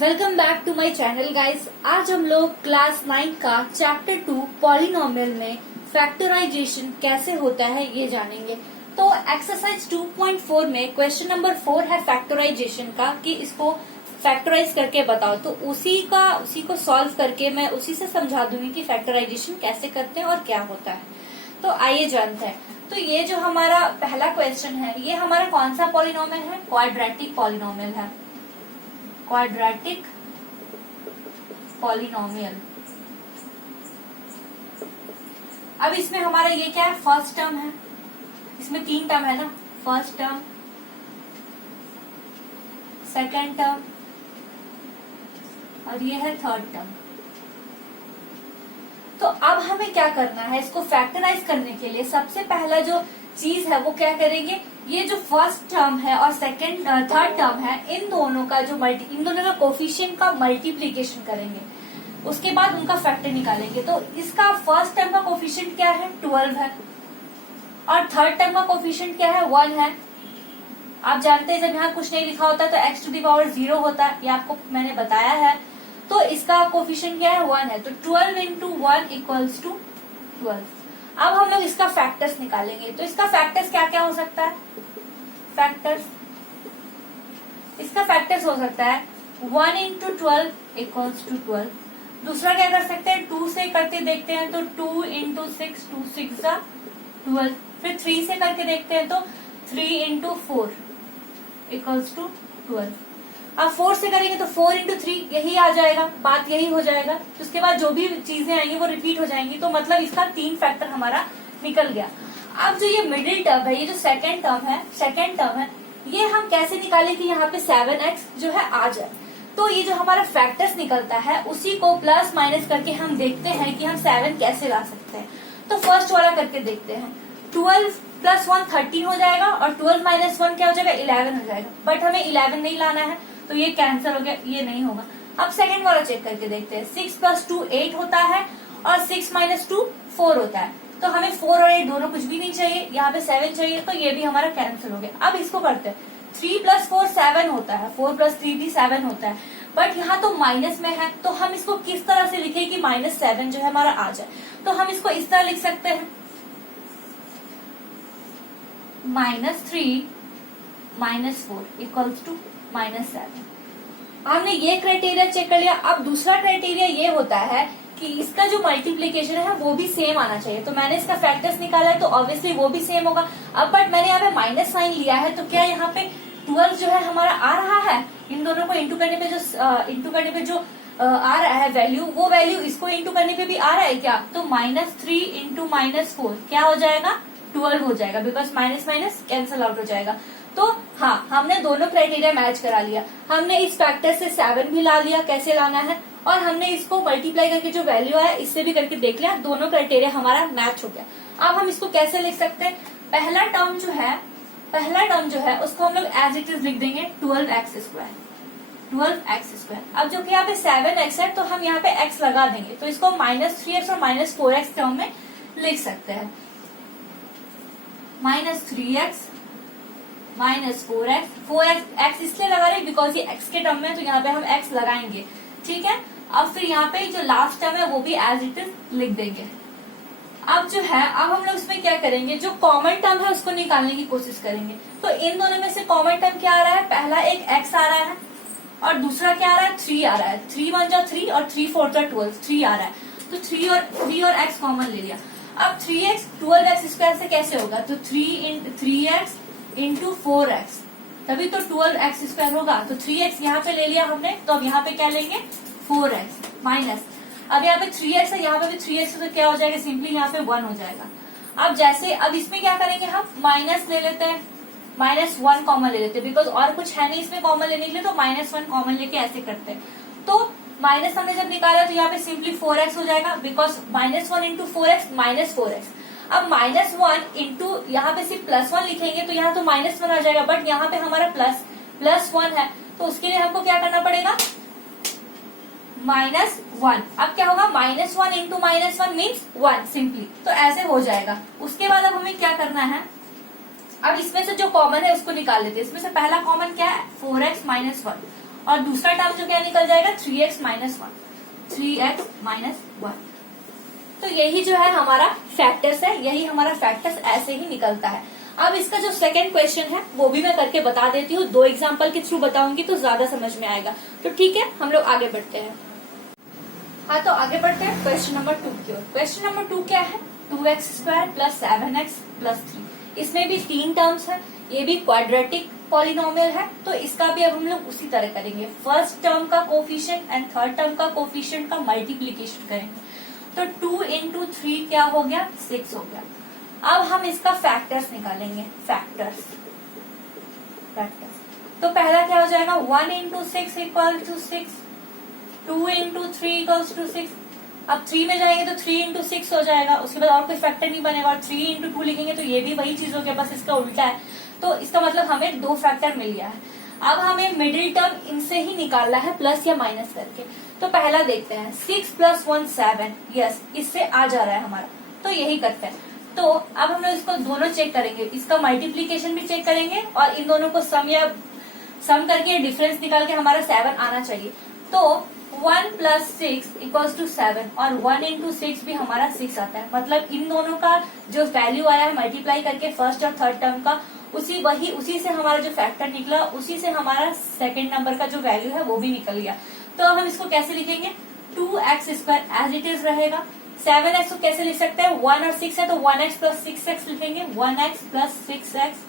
Welcome back to my channel guys. आज हम लोग क्लास 9 का चैप्टर 2 पॉलिनोमियल में फैक्टराइजेशन कैसे होता है ये जानेंगे। तो एक्सरसाइज 2.4 में क्वेश्चन नंबर 4 है फैक्टराइजेशन का कि इसको फैक्टराइज करके बताओ। तो उसी को सॉल्व करके मैं उसी से समझा दूंगी कि फैक्टराइजेशन कैसे करते हैं और क्या होता है। तो आइए जानते हैं। तो ये जो हमारा पहला क्वेश्चन है ये हमारा कौन सा पॉलिनोमियल है? क्वाड्रेटिक पॉलिनोमियल है। Quadratic polynomial. अब इसमें हमारा ये क्या है? फर्स्ट टर्म है। इसमें 3 टर्म है ना, फर्स्ट टर्म, सेकेंड टर्म और ये है थर्ड टर्म। तो अब हमें क्या करना है? इसको फैक्टराइज करने के लिए सबसे पहला जो चीज है वो क्या करेंगे, ये जो फर्स्ट टर्म है और थर्ड टर्म है इन दोनों का कोफिशिएंट का मल्टीप्लीकेशन करेंगे। उसके बाद उनका फैक्टर निकालेंगे। तो इसका फर्स्ट टर्म का कोफिशिएंट क्या है? 12 है और थर्ड टर्म का कोफिशिएंट क्या है? 1 है। आप जानते हैं जब यहाँ कुछ नहीं लिखा होता तो x टू दी पावर 0 होता है, ये आपको मैंने बताया है। तो इसका कोफिशिएंट क्या है? 1 है। तो 12 इंटू 1 इक्वल्स टू 12। अब हम लोग इसका फैक्टर्स निकालेंगे। तो इसका फैक्टर्स क्या क्या हो सकता है? इसका फैक्टर्स हो सकता है 1 इंटू 12 इक्वल्स टू 12। दूसरा क्या कर सकते हैं? 2 से करके देखते हैं तो 2 इंटू 6, 2 6 12। फिर 3 से करके देखते हैं तो 3 इंटू 4 इक्वल्स टू 12। अब 4 से करेंगे तो 4 इंटू 3 यही आ जाएगा, बात यही हो जाएगा। तो उसके बाद जो भी चीजें आएंगी वो रिपीट हो जाएंगी। तो मतलब इसका 3 फैक्टर हमारा निकल गया। अब जो ये मिडिल टर्म है, ये जो सेकेंड टर्म है, ये हम कैसे निकाले कि यहाँ पे 7x जो है आ जाए। तो ये जो हमारा फैक्टर्स निकलता है उसी को प्लस माइनस करके हम देखते हैं कि हम 7 कैसे ला सकते हैं। तो फर्स्ट वाला करके देखते हैं। 12 प्लस 1 13 हो जाएगा और 12 माइनस 1 क्या हो जाएगा? 11 हो जाएगा। बट हमें 11 नहीं लाना है तो ये कैंसिल हो गया, ये नहीं होगा। अब सेकंड वाला चेक करके देखते हैं। 6 प्लस 2 8 होता है और 6 माइनस 2 4 होता है। तो हमें 4 और 8 दोनों कुछ भी नहीं चाहिए, यहाँ पे 7 चाहिए, तो ये भी हमारा कैंसिल हो गया। अब इसको करते हैं। 3 प्लस 4 7 होता है, 4 प्लस 3 भी 7 होता है। बट यहाँ तो माइनस में है, तो हम इसको किस तरह से लिखे कि -7 जो है हमारा आ जाए। तो हम इसको इस तरह लिख सकते हैं, -3 -4 इक्वल्स टू -7। हमने ये क्राइटेरिया चेक कर लिया। अब दूसरा क्राइटेरिया ये होता है कि इसका जो मल्टीप्लीकेशन है वो भी सेम आना चाहिए। तो मैंने इसका फैक्टर्स निकाला है तो ऑब्वियसली वो भी सेम होगा। अब बट मैंने यहाँ पे माइनस साइन लिया है तो क्या यहाँ पे 12 जो है हमारा आ रहा है? इन दोनों को इंटू करने पे जो आ रहा है वैल्यू, वो वैल्यू इसको इंटू करने पे भी आ रहा है क्या? तो -3 इंटू -4 क्या हो जाएगा? 12 हो जाएगा, because minus minus cancel out हो जाएगा। तो हाँ, हमने दोनों क्राइटेरिया मैच करा लिया। हमने इस फैक्टर से 7 भी ला लिया कैसे लाना है, और हमने इसको मल्टीप्लाई करके जो वैल्यू है इससे भी करके देख लिया। दोनों क्राइटेरिया हमारा मैच हो गया। अब हम इसको कैसे लिख सकते हैं? पहला टर्म जो है उसको हम लोग एज इट इज लिख देंगे 12x²। अब जो कि यहाँ पे 7x है तो हम यहाँ पे x लगा देंगे, तो इसको -3x और -4x टर्म में लिख सकते हैं। -3x -4x इसलिए लगा रहे बिकॉज ये x के टर्म में, तो यहाँ पे हम x लगाएंगे, ठीक है। अब फिर यहाँ पे जो लास्ट टर्म है वो भी एज इट इज लिख देंगे। अब जो है, अब हम लोग इसमें क्या करेंगे, जो कॉमन टर्म है उसको निकालने की कोशिश करेंगे। तो इन दोनों में से कॉमन टर्म क्या आ रहा है? पहला एक x आ रहा है और दूसरा क्या आ रहा है? 3 आ रहा है। 3 1 जा 3 और 3 4 जा 12, 3 आ रहा है। तो 3 और x कॉमन ले लिया। अब 3x 12x² से कैसे होगा? तो 3x इंटू 4x, तभी तो 12x² होगा। तो 3x यहाँ पे ले लिया हमने, तो अब यहाँ पे क्या लेंगे? 4x माइनस, अब यहाँ पे 3x है, यहाँ पे भी 3x है, तो क्या हो जाएगा? सिंपली यहाँ पे 1 हो जाएगा। अब इसमें क्या करेंगे? हम माइनस ले लेते हैं, -1 कॉमन ले लेते हैं, बिकॉज और कुछ है नहीं इसमें कॉमन लेने के लिए, तो -1 कॉमन लेके ऐसे करते हैं। तो माइनस हमने जब निकाला तो यहाँ पे सिंपली 4x हो जाएगा, बिकॉज -1 इंटू 4x -4x। अब -1 इंटू यहाँ पे सिर्फ +1 लिखेंगे तो यहाँ तो -1 आ जाएगा, बट यहाँ पे हमारा +1 है, तो उसके लिए हमको क्या करना पड़ेगा? -1। अब क्या होगा? -1 इंटू -1 मीन्स 1 सिंपली, तो ऐसे हो जाएगा। उसके बाद अब हमें क्या करना है? अब इसमें से जो कॉमन है उसको निकाल लेते हैं। इसमें से पहला कॉमन क्या है? 4x -1, और दूसरा टर्म जो क्या निकल जाएगा 3x माइनस 1, 3x माइनस 1। तो यही जो है हमारा फैक्टर्स है, यही हमारा फैक्टर्स ऐसे ही निकलता है। अब इसका जो सेकंड क्वेश्चन है वो भी मैं करके बता देती हूँ, 2 एग्जाम्पल के थ्रू बताऊंगी तो ज्यादा समझ में आएगा। तो ठीक है, हम लोग आगे बढ़ते हैं। हाँ, तो आगे बढ़ते हैं क्वेश्चन नंबर 2 की ओर। क्वेश्चन नंबर 2 क्या है, 2x² प्लस 7x प्लस 3। इसमें भी 3 टर्म्स है, ये भी क्वाड्रेटिक पॉलिनोमियल है, तो इसका भी अब हम लोग उसी तरह करेंगे। फर्स्ट टर्म का कोफिशिएंट एंड थर्ड टर्म का कोफिशिएंट का मल्टीप्लीकेशन करेंगे। तो 2 इंटू 3 क्या हो गया, 6 हो गया। अब हम इसका फैक्टर्स निकालेंगे, फैक्टर्स। तो पहला क्या हो जाएगा, 1 into 6 equal to 6, 2 into 3 equals to 6। अब 3 में जाएंगे तो 3 इंटू 6 हो जाएगा, उसके बाद और कोई फैक्टर नहीं बनेगा। और 3 इंटू 2 लिखेंगे तो ये भी वही चीज हो गया, बस इसका उल्टा है। तो इसका मतलब हमें 2 फैक्टर मिल गया है। अब हमें मिडिल टर्म इनसे ही निकालना है, प्लस या माइनस करके। तो पहला देखते हैं, 6 प्लस 1 7, यस, इससे आ जा रहा है हमारा, तो यही करते हैं। तो अब हम लोग इसको दोनों चेक करेंगे, इसका मल्टीप्लीकेशन भी चेक करेंगे और इन दोनों को सम करके डिफरेंस निकाल के हमारा 7 आना चाहिए। तो 1 प्लस 6 इक्वल्स टू 7 और 1 इंटू 6 भी हमारा 6 आता है। मतलब इन दोनों का जो वैल्यू आया है मल्टीप्लाई करके फर्स्ट और थर्ड टर्म का, उसी से हमारा जो फैक्टर निकला, उसी से हमारा सेकंड नंबर का जो वैल्यू है वो भी निकल गया। तो अब हम इसको कैसे लिखेंगे, 2x² एज इट इज रहेगा। 7x को कैसे लिख सकते हैं, 1 और 6 है तो 1x प्लस 6x लिखेंगे, 1x प्लस 6x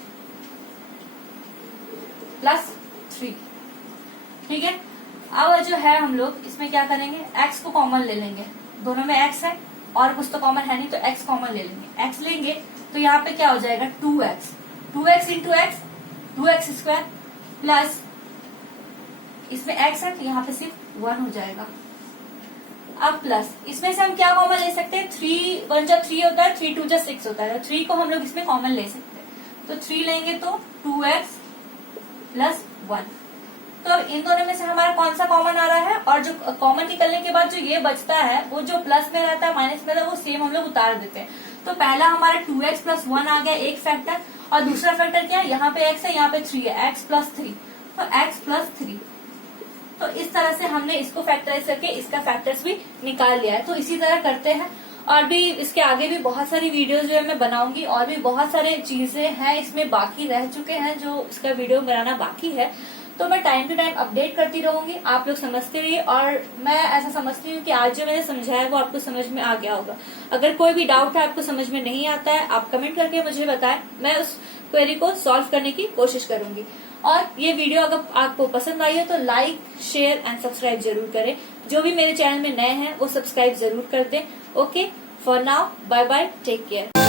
प्लस 3। ठीक है, अब जो है हम लोग इसमें क्या करेंगे, x को कॉमन ले लेंगे, दोनों में x है और कुछ तो कॉमन है नहीं, तो x कॉमन ले लेंगे। x लेंगे तो यहाँ पे क्या हो जाएगा, 2x into x, 2x² plus इसमें x है तो यहाँ पे सिर्फ 1 हो जाएगा। अब प्लस इसमें से हम क्या कॉमन ले सकते हैं, 3 1 जा 3 होता है, 3 2 जा 6 होता है, तो 3 को हम लोग इसमें कॉमन ले सकते हैं। तो 3 लेंगे तो 2x प्लस 1। तो अब इन दोनों में से हमारा कौन सा कॉमन आ रहा है, और जो कॉमन निकलने के बाद जो ये बचता है वो जो प्लस में रहता है माइनस में रहता है वो सेम हम लोग उतार देते हैं। तो पहला हमारा 2x प्लस 1 आ गया एक फैक्टर, और दूसरा फैक्टर क्या है, यहाँ पे x है, यहाँ पे 3 है, x प्लस 3, तो x प्लस 3। तो इस तरह से हमने इसको फैक्टराइज करके इसका फैक्टर्स भी निकाल लिया है। तो इसी तरह करते हैं, और भी इसके आगे भी बहुत सारी वीडियोस जो है मैं बनाऊंगी, और भी बहुत सारे चीजें हैं इसमें बाकी रह चुके हैं जो इसका वीडियो बनाना बाकी है। तो मैं टाइम टू टाइम अपडेट करती रहूंगी, आप लोग समझते रहिए। और मैं ऐसा समझती हूँ कि आज जो मैंने समझाया है वो आपको समझ में आ गया होगा। अगर कोई भी डाउट है, आपको समझ में नहीं आता है, आप कमेंट करके मुझे बताएं, मैं उस क्वेरी को सॉल्व करने की कोशिश करूंगी। और ये वीडियो अगर आपको पसंद आई हो तो लाइक, शेयर एंड सब्सक्राइब जरूर करें। जो भी मेरे चैनल में नए हैं वो सब्सक्राइब जरूर कर दें। Okay, for now bye bye, take care.